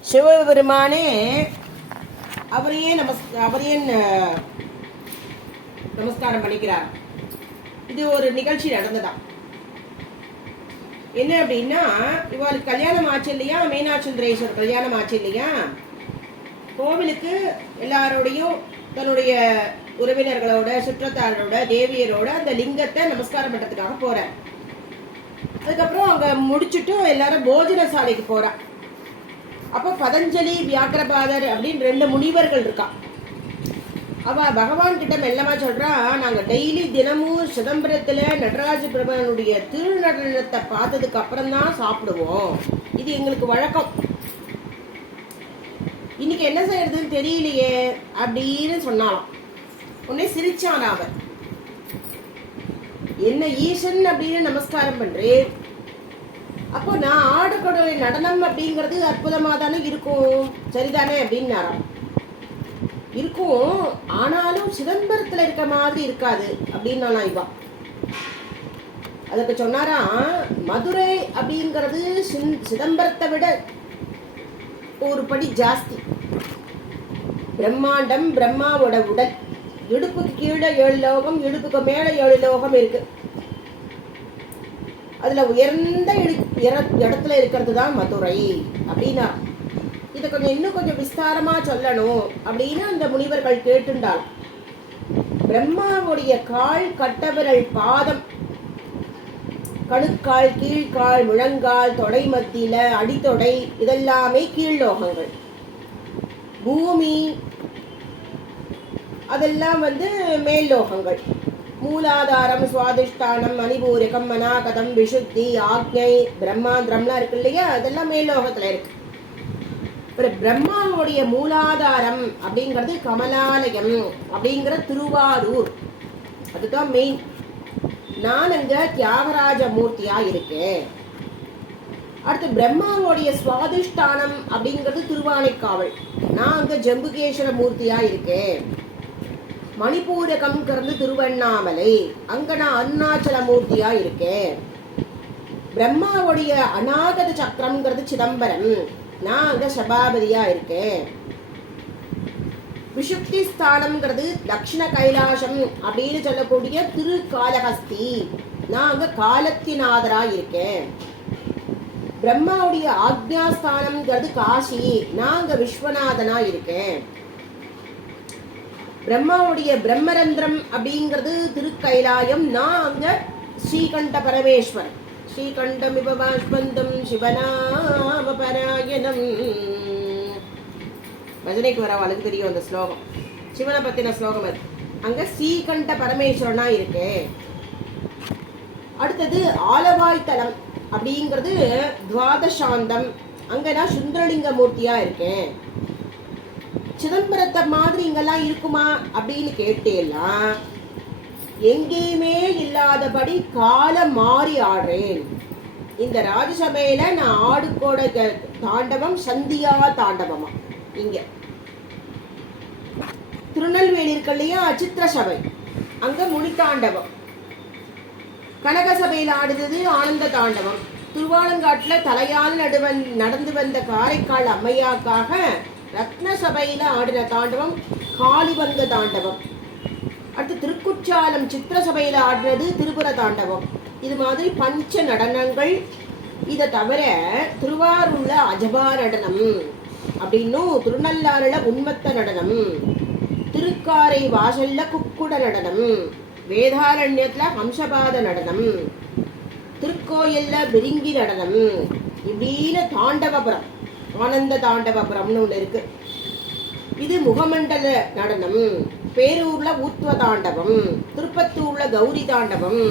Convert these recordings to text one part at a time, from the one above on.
சிவபெருமானே அவரையே நமஸ்காரம் பண்ணிக்கிறார். இது ஒரு நிகழ்ச்சி நடந்ததா. என்ன அப்படின்னா, இவளுக்கு கல்யாணம் ஆச்சு இல்லையா, மீனாட்சுந்தரேஸ்வரர் கல்யாணம் ஆச்சு இல்லையா, கோவிலுக்கு எல்லாரோடையும் தன்னுடைய உறவினர்களோட சுற்றத்தாரோட தேவியரோட அந்த லிங்கத்தை நமஸ்காரம் பண்றதுக்காக போற. அதுக்கப்புறம் அங்க முடிச்சுட்டு எல்லாரும் போஜன சாலைக்கு போறா. அப்போ பதஞ்சலி வியாக்கிரபாதர் அப்படின்னு 2 முனிவர்கள் இருக்கா. அவ பகவான் கிட்ட மெல்லமா சொல்றா, நாங்க டெய்லி தினமும் சிதம்பரத்துல நடராஜ பிரபனுடைய திருநடனத்தை பார்த்ததுக்கு அப்புறம் தான் சாப்பிடுவோம். இது எங்களுக்கு வழக்கம். இன்னைக்கு என்ன செய்யறதுன்னு தெரியலையே அப்படின்னு சொன்னாலாம். உடனே சிரிச்சான் அவன். என்ன ஈசன் அப்படின்னு நமஸ்காரம் பண்றேன், அப்போ நான் ஆடக்கூடிய நடனம் அப்படிங்கிறது அற்புதமா தானே இருக்கும், சரிதானே அப்படின்னாராம். இருக்கும், ஆனாலும் சிதம்பரத்துல இருக்க மாதிரி இருக்காது அப்படின்னு இவா. அதுக்கு சொன்னாரா, மதுரை அப்படிங்கிறது சிதம்பரத்தை விட ஒரு படி ஜாஸ்தி. பிரம்மாண்டம், பிரம்மாவோட உடல், இடுப்புக்கு கீழே 7 லோகம், இடுப்புக்கு மேல 7 லோகம் இருக்கு. அதுல உயர்ந்த இடத்துல இருக்கிறது தான் மதுரை அப்படின்னா. இதை இன்னும் கொஞ்சம் விஸ்தாரமா சொல்லணும் அப்படின்னு அந்த முனிவர்கள் கேட்டுண்டாள். பிரம்மாவுடைய கால், கட்டவிரல், பாதம், கணுக்கால், கீழ்கால், முழங்கால், தொடை மத்தியில அடித்தொடை இதெல்லாமே கீழ்லோகங்கள். பூமி அதெல்லாம் மேல் லோகங்கள். மூலாதாரம், சுவாதிஷ்டானம், மணிபூரகம், மனாகதம், விஷுத்தி, ஆக்ஞை, பிரம்மாந்திரம்லாம் இருக்கு இல்லையா, அதெல்லாம் மேல்லோகத்துல இருக்கு. பிரம்மாவுடைய மூலாதாரம் அப்படிங்கிறது கமலாலயம் அப்படிங்கிற திருவாரூர், அதுதான் மெயின். நான் அங்க தியாகராஜ மூர்த்தியா இருக்கேன். அடுத்து பிரம்மாவுடைய சுவாதிஷ்டானம் அப்படிங்கிறது திருவானைக்காவல், நான் அங்க ஜம்புகேஸ்வர மூர்த்தியா இருக்கேன். மணிபூரகம்ங்கிறது திருவண்ணாமலை, அங்க நான் அருணாச்சல மூர்த்தியா இருக்கேன். பிரம்மாவுடைய அநாகத சக்கரம்ங்கிறது சிதம்பரம், நான் அங்க சபாபதியா இருக்கேன். விஷுப்தி ஸ்தானம்ங்கிறது தட்சிண கைலாசம் அப்படின்னு சொல்லக்கூடிய திருக்காலஹஸ்தி, நான் அங்க காலத்திநாதரா இருக்கேன். பிரம்மாவுடைய ஆக்ஞாஸ்தானம்ங்கிறது காசி, நான் அங்க விஸ்வநாதனா இருக்கேன். பிரம்மாவுடைய பிரம்மரந்திரம் அப்படிங்கிறது திருக்கைலாயம், நான் அங்க ஸ்ரீகண்ட பரமேஸ்வரன். ஸ்ரீகண்டமிவ பாஷ்பந்தம் சிவநாம பராயணம். பஜனைக்கு வர அவளுக்கு தெரியும் அந்த ஸ்லோகம், சிவனை பத்தின ஸ்லோகம் அது. அங்க ஸ்ரீகண்ட பரமேஸ்வரனா இருக்கேன். அடுத்தது ஆலவாய் தலம் அப்படிங்கிறது துவாதசாந்தம், அங்க நான் சுந்தரலிங்க மூர்த்தியா இருக்கேன். சிதம்பரத்தை மாதிரி இங்கெல்லாம் இருக்குமா அப்படின்னு கேட்டேலாம், எங்கேயுமே இல்லாதபடி காலம் மாறி ஆடுறேன். இந்த ராஜசபையில நான் ஆடுகோட தாண்டவம் சந்தியா தாண்டவமா. இங்க திருநெல்வேலி இருக்கு இல்லையா, சித்திர சபை, அங்க முனித்தாண்டவம். கனகசபையில் ஆடுறது ஆனந்த தாண்டவம். திருவாலங்காட்டுல தலையால் நடந்து வந்த காரைக்கால் அம்மையாக்காக ரத்ன சபையில ஆடின தாண்டவம் காளிவங்க தாண்டவம். அடுத்து திருக்குற்றாலம் சித்திர சபையில ஆடுறது திருபுர தாண்டவம். இது மாதிரி பஞ்ச நடனங்கள். இதை தவிர திருவாரூர்ல அஜபா நடனம் அப்படின்னும், திருநள்ளாறுல உண்மத்த நடனம், திருக்காரை வாசல்ல குக்குட நடனம், வேதாரண்யத்துல ஹம்சபாத நடனம், திருக்கோயில்ல பிரிங்கி நடனம், இப்படின்னு தாண்டவபுரம், ஆனந்த தாண்டவபுரம்னு ஒண்ணு இருக்கு. இது முகமண்டல நடனம். பேரூர்ல ஊத்வ தாண்டவம், திருப்பத்தூர்ல கௌரி தாண்டவம்.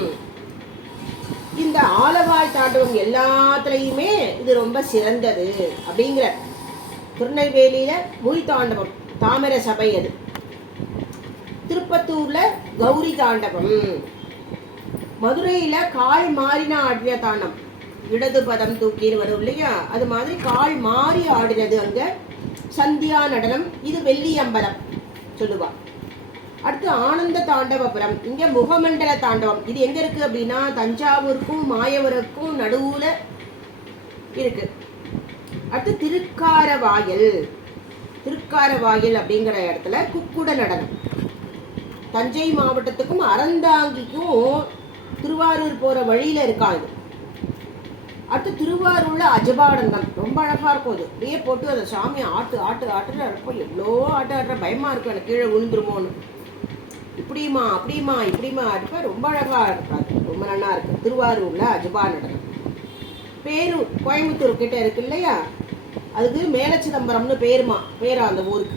இந்த ஆலவாய் தாண்டவம் எல்லாத்துலயுமே இது ரொம்ப சிறந்தது அப்படிங்கிற. திருநெல்வேலியில முய் தாண்டவம் தாமர சபை, அது திருப்பத்தூர்ல கௌரி தாண்டவம். மதுரையில கால் மாறின ஆடின தாண்டம், இடது பதம் தூக்கின்னு வரும் இல்லையா, அது மாதிரி கால் மாறி ஆடினது அங்க சந்தியா நடனம். இது வெள்ளியம்பலம் சொல்லுவா. அடுத்து ஆனந்த தாண்டவபுரம், இங்க முகமண்டல தாண்டவம். இது எங்க இருக்கு அப்படின்னா, தஞ்சாவூருக்கும் மாயவருக்கும் நடுவுல இருக்கு. அடுத்து திருக்காரவாயல். திருக்காரவாயல் அப்படிங்கிற இடத்துல குக்குட நடனம். தஞ்சை மாவட்டத்துக்கும் அறந்தாங்கிக்கும் திருவாரூர் போற வழியில இருக்காது. அடுத்து திருவாரூர்ல அஜபானந்தம் ரொம்ப அழகா இருக்கும். அது அப்படியே போட்டு அந்த சாமியை ஆட்டு ஆட்டு ஆட்டுன்னு இருப்போம். எவ்வளோ ஆட்டு ஆட்டுற பயமா இருக்கும், எனக்கு கீழே விழுந்துருமோன்னு. இப்படிமா அப்படிமா இப்படிமா இருப்ப ரொம்ப அழகா இருக்காது, ரொம்ப நல்லா இருக்கு. திருவாரூர்ல அஜபா நடனம். பேரூர் கோயம்புத்தூர் கிட்ட இருக்கு இல்லையா, அதுக்கு மேலச்சிதம்பரம்னு பேரா அந்த ஊருக்கு.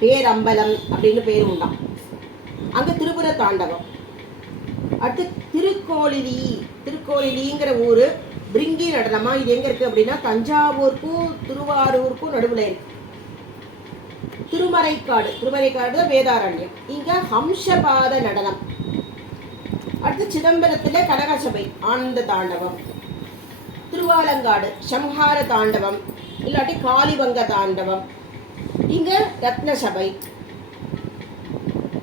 பேரம்பலம் அப்படின்னு பேரு உண்டாம். அங்க திருப்புர தாண்டவம். அடுத்து திருக்கோளிலிங்கிற ஊரு பிரிங்கி நடனமா. இது எங்க இருக்கு அப்படின்னா தஞ்சாவூருக்கும் திருவாரூருக்கும் நடுவுல இருக்கு. திருமறைக்காடு வேதாரண்யம். இங்க ஹம்சபாத நடனம். அடுத்து சிதம்பரத்துல கனகசபை ஆனந்த தாண்டவம். திருவாலங்காடு சம்ஹார தாண்டவம், இல்லாட்டி காளிவங்க தாண்டவம். இங்க ரத்னசபை.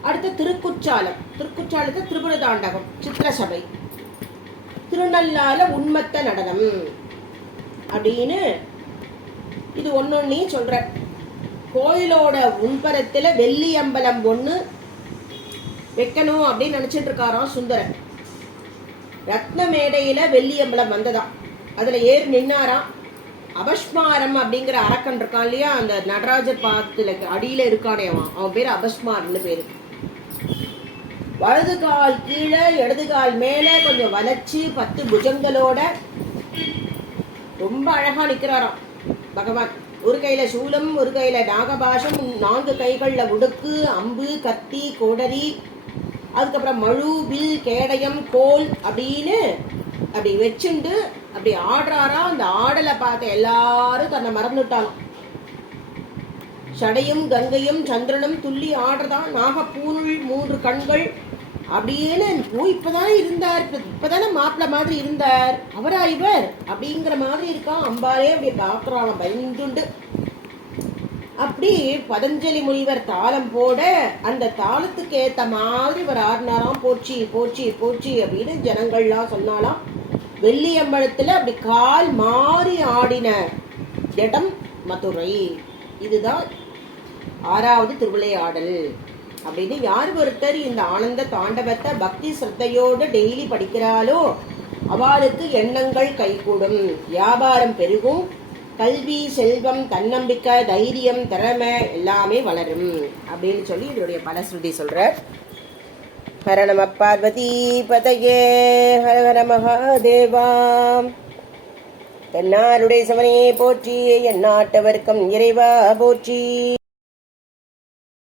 அடுத்து திருக்குற்றாலத்தை திரிபுர தாண்டவம் சித்திரசபை. திருநள்ளால உண்மத்த நடனம் அப்படின்னு இது ஒன்னொன்னையும் சொல்ற. கோயிலோட உன்பரத்துல வெள்ளி அம்பலம் ஒண்ணு வைக்கணும் அப்படின்னு நினைச்சிட்டு இருக்காராம் சுந்தரன். ரத்ன மேடையில வெள்ளி அம்பலம் வந்ததா, அதுல ஏறி நின்னாராம். அபஸ்மாரம் அப்படிங்கிற அரக்கன் இருக்கான் இல்லையா, அந்த நடராஜர் பாதத்துல அடியில இருக்கானே அவன் பேரு அபஸ்மார்னு பேரு. வலது கால் கீழே இடது கால் மேல கொஞ்சம் வளைச்சு 10 புஜங்களோட ரொம்ப அழகா நிக்கிறாராம் பகவான். ஒரு கையில சூலம், ஒரு கையில நாகபாஷம், 4 கைகள்ல உடுக்கு, அம்பு, கத்தி, கோடரி, அதுக்கப்புறம் மழு, வில், கேடயம், கோல் அப்படின்னு அப்படி வச்சுண்டு அப்படி ஆடுறாரா. அந்த ஆடலை பார்த்த எல்லாரும் தன்னை மறந்துட்டாலும். சடையும் கங்கையும் சந்திரனும் துள்ளி ஆடுறதான். நாகப்பூனுள் 3 கண்கள் அப்படின்னு. இப்பதானே இருந்தார், இப்பதானே மாப்பிள்ள மாதிரி இருந்தார், அவரா இவர் அப்படிங்கிற மாதிரி இருக்கா. அம்பாலே அப்படி பாக்குறாளாம் பயந்துண்டு. அப்படி பதஞ்சலி முனிவர் தாளம் போட அந்த தாளத்துக்கு ஏத்த மாதிரி இவர் ஆடினாராம். போச்சு போச்சு போச்சு அப்படின்னு ஜனங்கள்லாம் சொன்னாலாம். வெள்ளியம்பலத்துல அப்படி கால் மாறி ஆடின இடம் மதுரை. இதுதான் 6வது திருவிளையாடல் அப்படின்னு. யார் ஒருத்தர் இந்த ஆனந்த தாண்டவத்தை பக்தி சிரத்தையோடு டெய்லி படிக்கிறாளோ அவளுக்கு எண்ணங்கள் கைகூடும், வியாபாரம் பெருகும், கல்வி, செல்வம், தன்னம்பிக்கை, தைரியம், திறமை எல்லாமே வளரும் அப்படின்னு சொல்லி இதனுடைய பலஸ்ருதி சொல்ற. ஹர நம பார்வதி பதையே, ஹர ஹர மகாதேவா. தென்னாருடைய சிவனே போற்றி, எந்நாட்டவர்க்கும் இறைவா போற்றி.